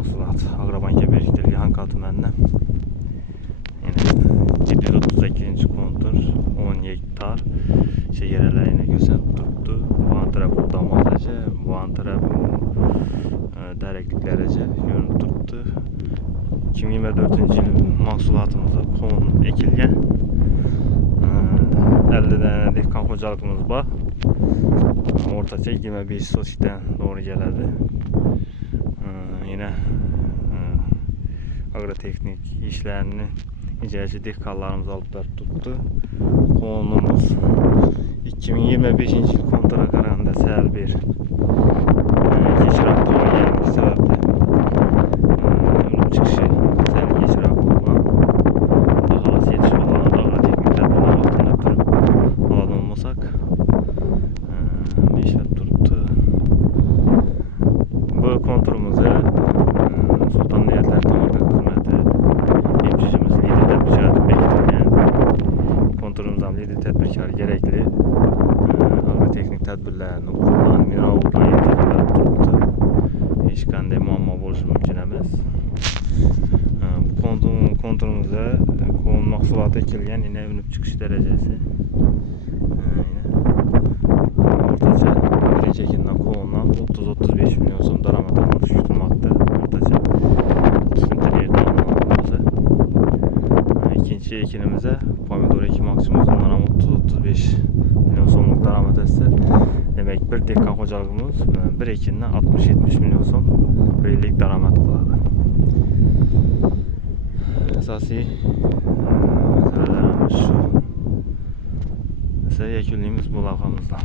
mahsulat Agrobanka biriktirilgan katımenne. Yine 732. kontur 10 hektar şekerlerine gösterip durdu. Bu an tarafı damazlıca, bu an tarafı direkliklerce görünüp durdu. 2024 yıl mahsulatımızda kovun ekilgen. 50 tane dehqan xo'jaligimiz var. Ortacha 25 sotikdan doğru geladi. Yine agrotexnik işlerini icraçı dehqonlarimiz alıp tuttu. Qovunumuz 2025 yıl kontra qaraganda sal bir kechroq tug'ilganligi sababli chiqishi sal kechroq bo'lgan. Bahosi yetishib qolgan agrotexnik tadbirlar vaqtida turib oladigan bo'lsak ishlab turibdi. Bu konturumuzda Sultan Niyatlar Tomorqa xizmati emchishimiz Lida tadbirkor bekitilgan. Konturumuzdan Lida tadbirkor kerakli agrotexnik tadbirlarni qurgan minerallarga taqdim turibdi. Hech qanday muammo bo'lishi mumkin emas. Bu konturumuzda qovun mahsuloti ekilgan, yine unib chiqish darajasi ortacha birinchi ekindan qovundan 30-35 milyon so'm daromad olish kutilmoqda. Ortacha 30 kunlik yerdan olsa, ikinci ekinimizde pomidor ekmoqchimiz, ondan ham 30-35 milyon so'mlik daromad etsa, demek bir dehqon xo'jaligimiz bir ekindan 60-70 milyon so'm bir yillik daromad qiladi. Asosiy masalalarimiz shu. Size yakunlaymiz bu lavhamizdan.